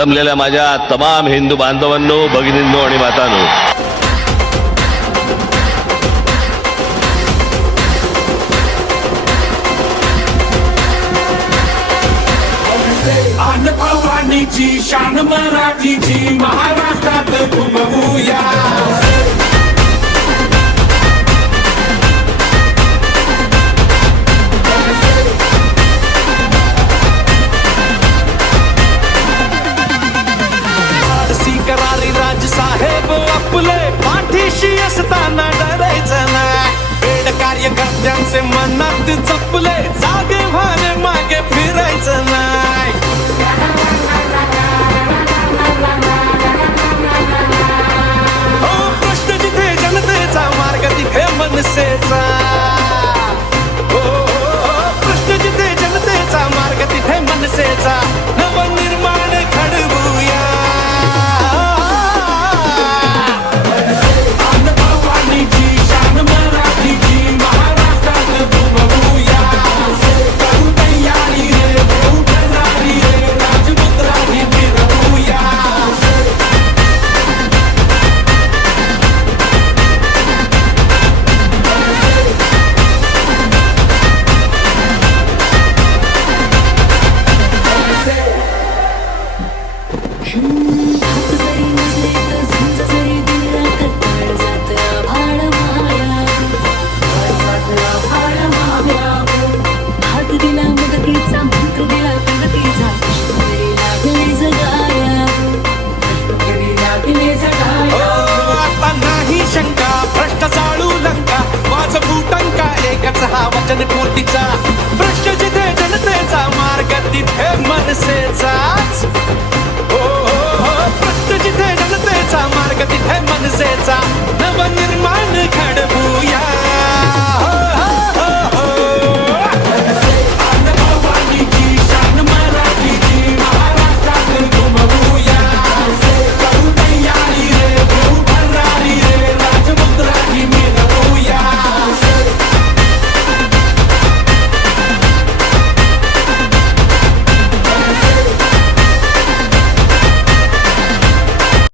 जमलेल्या माझ्या तमाम हिंदू बांधवांनो, भगिनींनो आणि मातांनो, भवानीची शान मराठीची महाराष्ट्रात घुमवूया. करारी राजसाहेब आपले पाठीशी असताना डरायचं ना. पेड कार्यकर्त्यांचे मनात जपले, जागे व्हाने मागे फिरायचं नाही. प्रश्न जिथे जनतेचा, मार्ग तिथे मनसेचा. प्रश्न जिथे जनतेचा, मार्ग तिथे मनसेचा. नवनिर्माण घडवूया. हा वचन कोटीचा. प्रश्न जिथे जनतेचा, मार्ग तिथे मनसे.